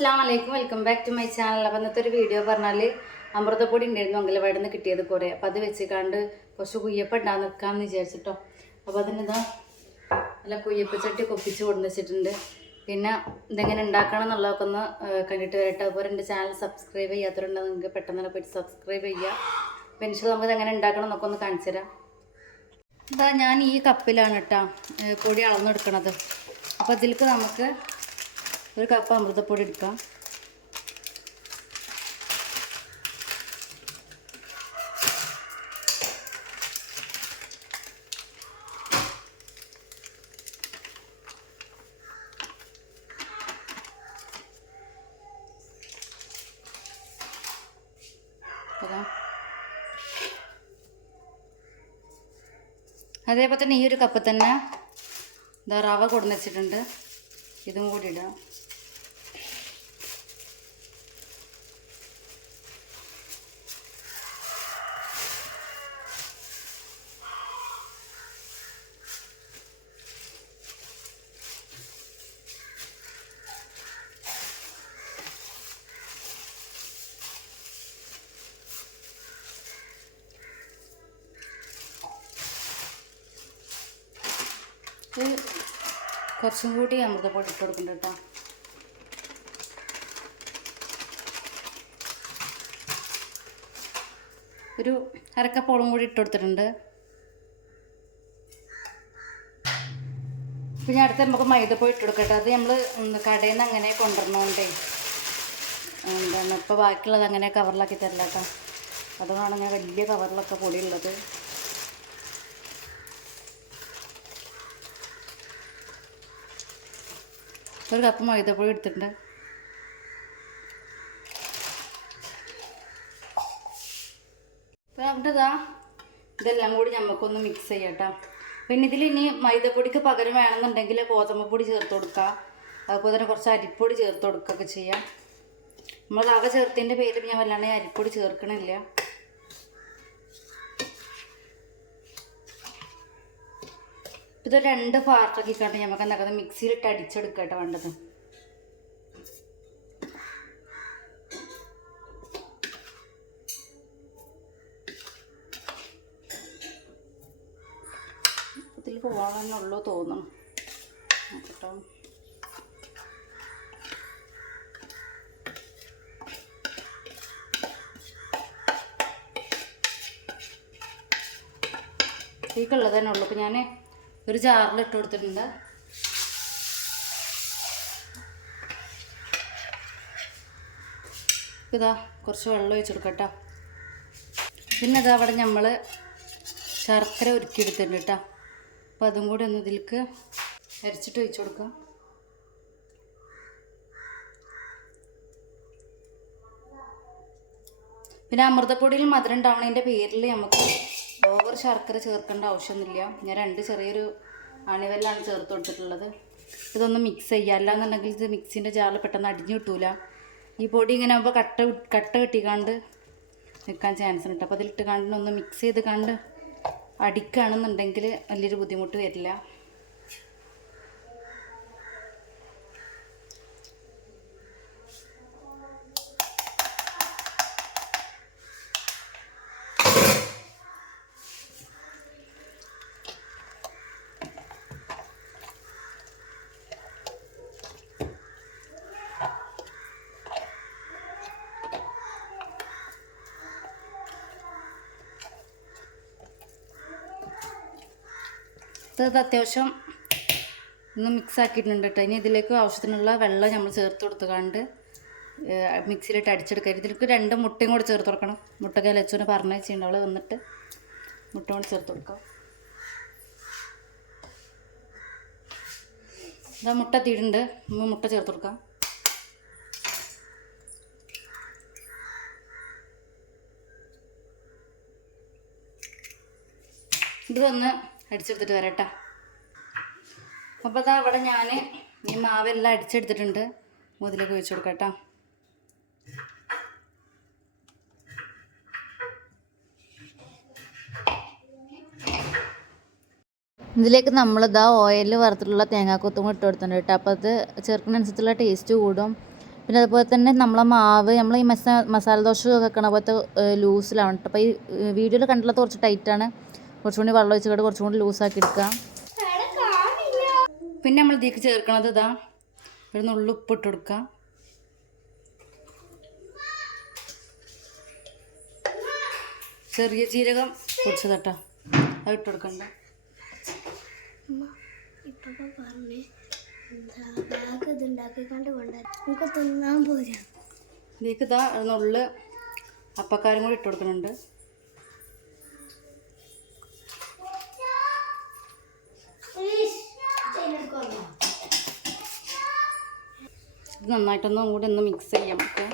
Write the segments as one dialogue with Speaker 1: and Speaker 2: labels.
Speaker 1: അസ്സാം വലൈക്കും welcome back to my channel അപ്പം ഇന്നത്തെ ഒരു വീഡിയോ പറഞ്ഞാൽ അമൃതപ്പൊടി ഉണ്ടായിരുന്നു അങ്കലവാടിയിൽ നിന്ന് കിട്ടിയത് കുറേ. അപ്പം അത് വെച്ചിക്കാണ്ട് കുറച്ച് കുയ്യപ്പ ഉണ്ടാകാൻ നിൽക്കാമെന്ന് വിചാരിച്ചിട്ടോ. അപ്പോൾ അതിനിതാ നല്ല കുയ്യപ്പ ചട്ടി കൊപ്പിച്ച് കൊണ്ടു വെച്ചിട്ടുണ്ട്. പിന്നെ ഇതെങ്ങനെ ഉണ്ടാക്കണം എന്നുള്ളതൊക്കെ ഒന്ന് കണ്ടിട്ട് വരട്ടെ. അതുപോലെ എന്റെ ചാനൽ സബ്സ്ക്രൈബ് ചെയ്യാത്തവരുണ്ടെങ്കിൽ നിങ്ങൾക്ക് പെട്ടെന്ന് തന്നെ പോയിട്ട് സബ്സ്ക്രൈബ് ചെയ്യുക പെൻഷൻ നമുക്ക് ഇതെങ്ങനെ ഉണ്ടാക്കണം എന്നൊക്കെ ഒന്ന് കാണിച്ചു തരാം. ഇതാ ഞാൻ ഈ കപ്പിലാണ് കേട്ടോ പൊടി അളന്നെടുക്കണത്. അപ്പോൾ ഇതിലേക്ക് നമുക്ക് ഒരു കപ്പ് അമൃതപ്പൊടി എടുക്കാം. അതാ. അതേപോലെ തന്നെ ഈ ഒരു കപ്പ് തന്നെ ഇതാ റവ കൊടുന്ന് വെച്ചിട്ടുണ്ട്. ഇതും കൂടി ഇടാം. ഇത് കുറച്ചും കൂടി അമൃതപ്പൊടി ഇട്ട് കൊടുക്കുന്നുണ്ട് കേട്ടോ. ഒരു അരക്കപ്പോളം കൂടി ഇട്ട് കൊടുത്തിട്ടുണ്ട്. പിന്നെ അടുത്ത് നമുക്ക് മൈദപ്പൊടി ഇട്ട് കൊടുക്കട്ടെ. അത് നമ്മൾ കടയിൽ നിന്ന് അങ്ങനെ കൊണ്ടുവരണോണ്ടേ. എന്താണ് ഇപ്പോൾ ബാക്കിയുള്ളത് അങ്ങനെ കവറിലാക്കി തരില്ല കേട്ടോ. അതുകൊണ്ടാണ് അങ്ങനെ വലിയ കവറിലൊക്കെ പൊടിയുള്ളത്. ഒരു കപ്പ് മൈദപ്പൊടി എടുത്തിട്ടുണ്ട്. അപ്പോൾ അവിടെ ഇതാ ഇതെല്ലാം കൂടി നമുക്കൊന്ന് മിക്സ് ചെയ്യാം കേട്ടോ പിന്നെ ഇതിൽ ഇനി മൈദപ്പൊടിക്ക് പകരം വേണമെന്നുണ്ടെങ്കിൽ ഗോതമ്പ് പൊടി ചേർത്ത് കൊടുക്കുക അതുപോലെ തന്നെ കുറച്ച് അരിപ്പൊടി ചേർത്ത് കൊടുക്കുകയൊക്കെ ചെയ്യാം. നമ്മൾ ആകെ ചേർത്തതിന്റെ പേര് ഞാൻ വല്ലാണ്ട് അരിപ്പൊടി ചേർക്കണില്ല. ഇത് രണ്ട് പാർട്ടാക്കി കണ്ട് നമുക്ക് എന്താക്കുന്നത് മിക്സിയിലിട്ട് അടിച്ചെടുക്കട്ടെ വേണ്ടത്. ഇതിൽ പോകാനെന്നുള്ളൂ തോന്നണം. ഈ ഇതിക്കുള്ളത് തന്നെ ഉള്ളൂ. ഞാൻ ഒരു ജാറിൽ ഇട്ട് കൊടുത്തിട്ടുണ്ട്. ഇതാ കുറച്ച് വെള്ളം ഒഴിച്ച് കൊടുക്കട്ടോ പിന്നെ ഇതാ അവിടെ നമ്മൾ ശർക്കര ഉരുക്കിയെടുത്തിട്ടുണ്ട് കേട്ടോ. അപ്പോൾ അതും കൂടി ഒന്ന് ഇതിലേക്ക് അരച്ചിട്ട് ഒഴിച്ചു കൊടുക്കാം. പിന്നെ അമൃതപ്പൊടിയിൽ മധുരം ഉണ്ടാവണതിന്റെ പേരിൽ നമുക്ക് ഓവർ ശർക്കര ചേർക്കേണ്ട ആവശ്യമൊന്നുമില്ല. ഞാൻ രണ്ട് ചെറിയൊരു അണിവെല്ലാണ് ചേർത്ത് കൊടുത്തിട്ടുള്ളത്. ഇതൊന്ന് മിക്സ് ചെയ്യുക അല്ലാന്നുണ്ടെങ്കിൽ ഇത് മിക്സിന്റെ ജാറിൽ പെട്ടെന്ന് അടിഞ്ഞു കിട്ടൂല. ഈ പൊടി ഇങ്ങനെ ആകുമ്പോൾ കട്ട കട്ട കെട്ടിക്കാണ്ട് നിൽക്കാൻ ചാൻസ് ഉണ്ട്. അപ്പോൾ അതിലിട്ട് കണ്ട് ഒന്ന് മിക്സ് ചെയ്ത് കണ്ട് അടിക്കുകയാണെന്നുണ്ടെങ്കിൽ വലിയൊരു ബുദ്ധിമുട്ട് വരില്ല. ഇത് അത്യാവശ്യം ഒന്ന് മിക്സ് ആക്കിയിട്ടുണ്ട് കേട്ടോ. ഇനി ഇതിലേക്ക് ആവശ്യത്തിനുള്ള വെള്ളം നമ്മൾ ചേർത്ത് കൊടുത്തുകൊണ്ട് മിക്സിയിലിട്ട് അടിച്ചെടുക്കരുത് ഇതിലേക്ക് രണ്ട് മുട്ടയും കൂടി ചേർത്ത് കൊടുക്കണം. മുട്ട കലച്ചുവിനെ പറഞ്ഞു വെച്ചിട്ടുണ്ട്. അവൾ വന്നിട്ട് മുട്ട കൂടി ചേർത്ത് കൊടുക്കാം. ഇതാ മുട്ട തീടുണ്ട് മുട്ട ചേർത്ത് കൊടുക്കാം. ഇതൊന്ന് അടിച്ചെടുത്തിട്ട് വരട്ടെ. അപ്പോൾ അതാ അവിടെ ഞാൻ ഈ മാവെല്ലാം അടിച്ചെടുത്തിട്ടുണ്ട്. മുതലേക്ക് ഒഴിച്ചു കൊടുക്കാം ഇതിലേക്ക് നമ്മളിതാ ഓയിൽ വറുത്തിട്ടുള്ള തേങ്ങാക്കൊത്തും ഇട്ട് കൊടുത്തിട്ടുണ്ട് കേട്ടോ. അപ്പോൾ അത് ചേർക്കുന്നതനുസരിച്ചുള്ള ടേസ്റ്റ് കൂടും. പിന്നെ അതുപോലെ തന്നെ നമ്മളെ മാവ് നമ്മൾ ഈ മസാ മസാല ദോശ വെക്കണ പോലത്തെ ലൂസിലാണ് കേട്ടോ. അപ്പോൾ ഈ വീഡിയോയിൽ കണ്ടുള്ളത് കുറച്ച് ടൈറ്റാണ് കുറച്ചും കൂടി വെള്ളം ഒഴിച്ചിട്ട് കുറച്ചും കൂടി ലൂസാക്കി എടുക്കുക പിന്നെ നമ്മൾ ഇതിലേക്ക് ചേർക്കണത് ഇതാ. ഒരു നുള്ളു ഉപ്പിട്ട് കൊടുക്കുക ചെറിയ ജീരകം പൊടിച്ചതട്ടോ. അത് ഇട്ട് കൊടുക്കണ്ട. ഇതിലേക്ക് ഇതാ നുള്ളു അപ്പക്കാരും കൂടി ഇട്ട് കൊടുക്കുന്നുണ്ട്. നന്നായിട്ടൊന്നും കൂടി ഒന്ന് മിക്സ് ചെയ്യാം നമുക്ക്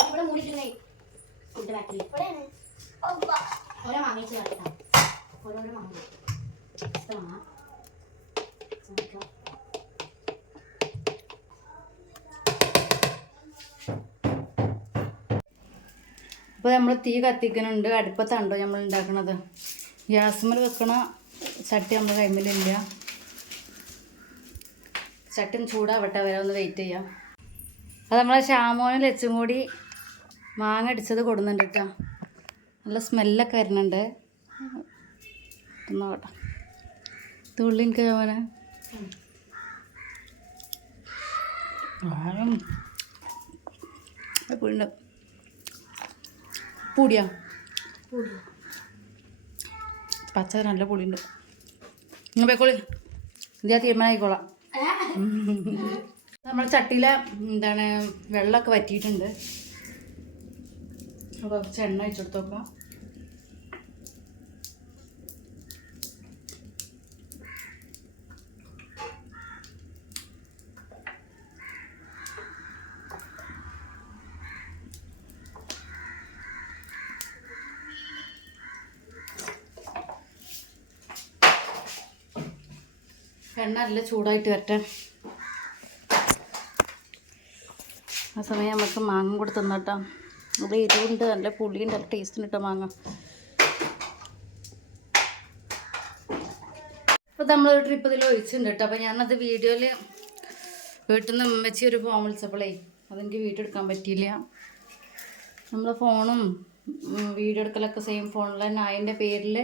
Speaker 1: ഇവിടെ മൂടിയിട്ടുണ്ടേ? ഫുഡ് ബാക്കിൽ അപ്പോൾ നമ്മൾ തീ കത്തിക്കുന്നുണ്ട് അടുപ്പത്താണ്ടോ നമ്മൾ ഉണ്ടാക്കണത് ഗ്യാസ്മൽ വെക്കണ ചട്ടി നമ്മുടെ കൈമിലില്ല. ചട്ടി ചൂടാവട്ടെ വരെ ഒന്ന് വെയിറ്റ് ചെയ്യാം. അത് നമ്മളെ ഷാമോനും ലച്ചും കൂടി മാങ്ങ അടിച്ചത് കൊടുക്കുന്നുണ്ട് കേട്ടോ നല്ല സ്മെല്ലൊക്കെ വരുന്നുണ്ട്. നോട്ടെ തുള്ളി എനിക്ക് അതുപോലെ ആരും പുളിണ്ട് പൂടിയാ പച്ച നല്ല പുളിയുണ്ട്. നിങ്ങൾ പോയിക്കോളി. ഇതാ തീരുമാനമായിക്കോളാം. നമ്മൾ ചട്ടിയിലെ എന്താണ് വെള്ളമൊക്കെ വറ്റിയിട്ടുണ്ട്. കുറച്ച് എണ്ണ ഒഴിച്ചെടുത്ത് നോക്കാം. എണ്ണ നല്ല ചൂടായിട്ട് വരട്ടെ. ആ സമയം നമുക്ക് മാങ്ങ കൂടെ തിന്നട്ടോ അത് എരിവുണ്ട് നല്ല പുളിയുണ്ട് നല്ല ടേസ്റ്റിന് കേട്ടോ മാങ്ങ. അപ്പോൾ നമ്മളൊരു ട്രിപ്പ് ഇതിൽ ഒഴിച്ചിട്ടുണ്ട് കേട്ടോ. അപ്പോൾ ഞാനത് വീഡിയോയിൽ വീട്ടിൽ നിന്ന് ഉമ്മച്ചി ഒരു ഫോൺ വിളിച്ചപ്പോഴേ അതെനിക്ക് വീട്ടിൽ എടുക്കാൻ പറ്റിയില്ല. നമ്മളെ ഫോണും വീഡിയോ എടുക്കലൊക്കെ സെയിം ഫോണിൽ തന്നെ. അതിന്റെ പേരിൽ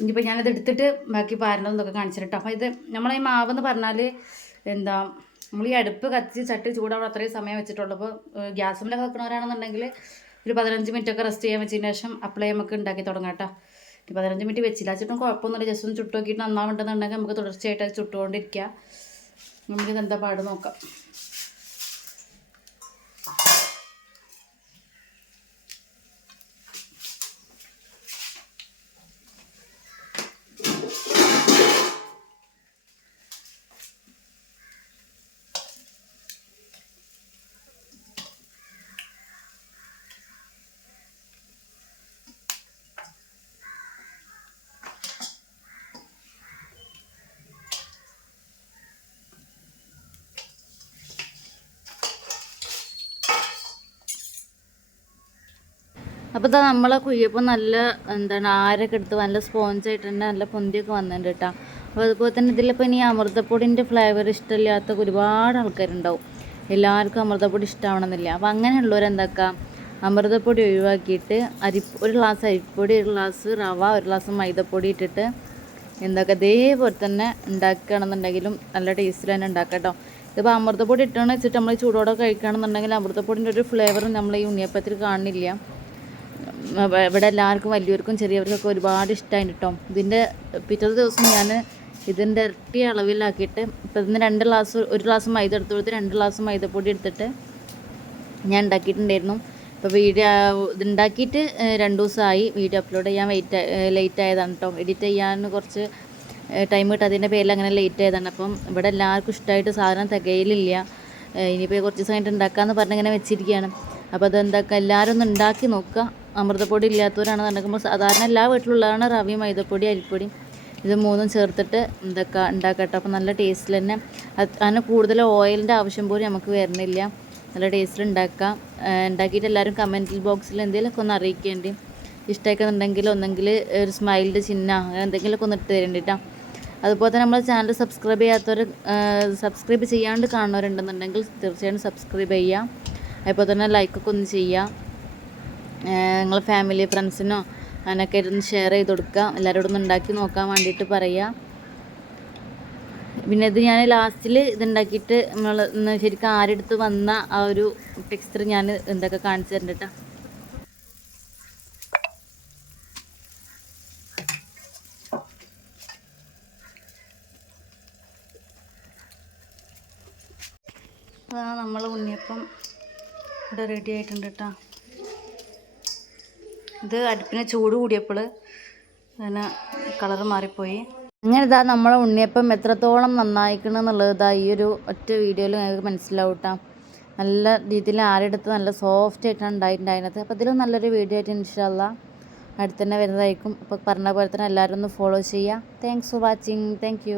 Speaker 1: ഇനിയിപ്പോൾ ഞാനത് എടുത്തിട്ട് ബാക്കി പാരണതൊക്കെ കാണിച്ചിട്ടോ അപ്പോൾ ഇത് നമ്മളെ മാവെന്ന് പറഞ്ഞാൽ എന്താ നമ്മൾ ഈ അടുപ്പ് കത്തിച്ച് ചട്ടി ചൂടാവണം അത്രയും സമയം വെച്ചിട്ടുള്ളൂ. അപ്പോൾ ഗ്യാസുമിലൊക്കെ വെക്കണവരാണെന്നുണ്ടെങ്കിൽ ഒരു പതിനഞ്ച് മിനിറ്റ് ഒക്കെ റെസ്റ്റ് ചെയ്യാൻ വെച്ചതിന് ശേഷം അപ്ലൈ നമുക്ക് ഉണ്ടാക്കി തുടങ്ങാം കേട്ടോ. ഈ പതിനഞ്ച് മിനിറ്റ് വെച്ചില്ല. വെച്ചിട്ടും കുഴപ്പമൊന്നുമില്ല. ജസ്റ്റ് ഒന്ന് ചുട്ടുനോക്കിയിട്ട് നന്നാവുണ്ടെന്നുണ്ടെങ്കിൽ നമുക്ക് തുടർച്ചയായിട്ട് അത് ചുട്ടുകൊണ്ടിരിക്കുക നമുക്കിത് എന്താ പാട് നോക്കാം. അപ്പോൾ ഇതാ നമ്മളെ കുയ്യപ്പം നല്ല എന്താണ് ആരൊക്കെ എടുത്ത് നല്ല സ്പോഞ്ച് തന്നെ നല്ല പൊന്തിയൊക്കെ വന്നിട്ടുണ്ട് കേട്ടോ അപ്പോൾ അതുപോലെ തന്നെ ഇതിലിപ്പോൾ ഇനി അമൃതപ്പൊടിന്റെ ഫ്ലേവർ ഇഷ്ടമില്ലാത്ത ഒരുപാട് ആൾക്കാരുണ്ടാവും. എല്ലാവർക്കും അമൃതപ്പൊടി ഇഷ്ടമാവണമെന്നില്ല അപ്പോൾ അങ്ങനെയുള്ളവരെന്താക്കാം അമൃതപ്പൊടി ഒഴിവാക്കിയിട്ട് അരി ഒരു ഗ്ലാസ് അരിപ്പൊടി ഒരു ഗ്ലാസ് റവ ഒരു ഗ്ലാസ് മൈദപ്പൊടി ഇട്ടിട്ട് എന്തൊക്കെ? ഇതേപോലെ തന്നെ ഉണ്ടാക്കുകയാണെന്നുണ്ടെങ്കിലും നല്ല ടേസ്റ്റിൽ തന്നെ ഉണ്ടാക്കാം കേട്ടോ ഇതിപ്പോൾ അമൃതപ്പൊടി ഇട്ടാണ് വെച്ചിട്ട് നമ്മൾ ചൂടോടെ കഴിക്കുകയാണെന്നുണ്ടെങ്കിൽ അമൃതപ്പൊടിന്റെ ഒരു ഫ്ലേവറും നമ്മൾ ഈ ഉണ്ണിയപ്പത്തിൽ കാണുന്നില്ല ഉം, ഇവിടെ എല്ലാവർക്കും വലിയവർക്കും ചെറിയവർക്കൊക്കെ ഒരുപാട് ഇഷ്ടമായി കേട്ടോ ഇതിന്റെ പിറ്റത്തെ ദിവസം ഞാൻ ഇതിന്റെ ഇരട്ടി അളവിലാക്കിയിട്ട് ഇപ്പം ഇതിന് രണ്ട് ഗ്ലാസ് ഒരു ഗ്ലാസ് മൈദ എടുത്തു കൊടുത്ത് രണ്ട് ഗ്ലാസ് മൈദപ്പൊടി എടുത്തിട്ട് ഞാൻ ഉണ്ടാക്കിയിട്ടുണ്ടായിരുന്നു. ഇപ്പോൾ വീഡിയോ ഇത് ഉണ്ടാക്കിയിട്ട് ഏഹ്, രണ്ട് ദിവസമായി വീഡിയോ അപ്ലോഡ് ചെയ്യാൻ വെയിറ്റ് ലേറ്റ് ആയതാണ് കേട്ടോ എഡിറ്റ് ചെയ്യാൻ കുറച്ച് ടൈം കിട്ടും. അതിന്റെ പേരിൽ അങ്ങനെ ലേറ്റ് ആയതാണ്. അപ്പം ഇവിടെ എല്ലാവർക്കും ഇഷ്ടമായിട്ട് സാധനം തികയിലില്ല. ഇനിയിപ്പോൾ കുറച്ച് ദിവസം കഴിഞ്ഞിട്ട് ഉണ്ടാക്കാമെന്ന് പറഞ്ഞിങ്ങനെ വെച്ചിരിക്കുകയാണ് അപ്പോൾ അതെന്താക്കുക എല്ലാവരും ഒന്ന് ഉണ്ടാക്കി നോക്കുക അമൃതപ്പൊടി ഇല്ലാത്തവരാണ് നടക്കുമ്പോൾ സാധാരണ എല്ലാ വീട്ടിലുള്ളതാണ് റവി മൈദപ്പൊടി അരിപ്പൊടി.
Speaker 2: ഇത് മൂന്നും ചേർത്തിട്ട് എന്തൊക്കെ ഉണ്ടാക്കട്ടെ. അപ്പോൾ നല്ല ടേസ്റ്റിൽ തന്നെ. അതിന് കൂടുതൽ ഓയിലിന്റെ ആവശ്യം പോലും നമുക്ക് വരുന്നില്ല. നല്ല ടേസ്റ്റിൽ ഉണ്ടാക്കാം. ഉണ്ടാക്കിയിട്ട് എല്ലാവരും കമന്റിൽ ബോക്സിൽ എന്തെങ്കിലുമൊക്കെ ഒന്ന് അറിയിക്കേണ്ടി. ഇഷ്ടമാക്കുന്നുണ്ടെങ്കിൽ ഒന്നെങ്കിൽ ഒരു സ്മൈലിന്റെ ചിഹ്നം അങ്ങനെ എന്തെങ്കിലുമൊക്കെ ഒന്ന് ഇട്ട് തരേണ്ടിട്ടാ അതുപോലെ തന്നെ നമ്മളെ ചാനൽ സബ്സ്ക്രൈബ് ചെയ്യാത്തവർ സബ്സ്ക്രൈബ് ചെയ്യാണ്ട് കാണുന്നവരുണ്ടെന്നുണ്ടെങ്കിൽ തീർച്ചയായും സബ്സ്ക്രൈബ് ചെയ്യാം. അതുപോലെ തന്നെ ലൈക്കൊക്കെ ഒന്ന് ചെയ്യാം. നിങ്ങൾ ഫാമിലി ഫ്രണ്ട്സിനോ അങ്ങനെയൊക്കെ ഇരുന്ന് ഷെയർ ചെയ്ത് കൊടുക്കാം. എല്ലാവരോടും ഒന്ന് ഉണ്ടാക്കി നോക്കാൻ വേണ്ടിയിട്ട് പറയുക പിന്നെ ഇത് ഞാൻ ലാസ്റ്റിൽ ഇതുണ്ടാക്കിയിട്ട് നമ്മൾ ശരിക്കും ആരെടുത്ത് വന്ന ആ ഒരു ടെക്സ്ചർ ഞാൻ എന്തൊക്കെ കാണിച്ചു തരണ്ടട്ടോ നമ്മൾ ഉണ്ണിയപ്പം ഇവിടെ റെഡി ആയിട്ടുണ്ട് കേട്ടോ ഇത് അടുപ്പിന് ചൂട് കൂടിയപ്പോൾ അങ്ങനെ കളറ് മാറിപ്പോയി. അങ്ങനെ ഇതാ നമ്മളെ ഉണ്ണിയപ്പം എത്രത്തോളം നന്നായിക്കണം എന്നുള്ളത് ഇതാ ഈ ഒരു ഒറ്റ വീഡിയോയിൽ ഞങ്ങൾക്ക് മനസ്സിലാവും നല്ല രീതിയിൽ ആരെടുത്ത് നല്ല സോഫ്റ്റ് ആയിട്ടാണ് ഉണ്ടായിട്ടുണ്ടായിരുന്നത് അപ്പോൾ ഇതിലും നല്ലൊരു വീഡിയോ ആയിട്ട് ഇൻഷാല്ല അടുത്ത് തന്നെ വരുന്നതായിരിക്കും. അപ്പോൾ പറഞ്ഞ പോലെ തന്നെ എല്ലാവരും ഒന്ന് ഫോളോ ചെയ്യുക. Thanks for watching thank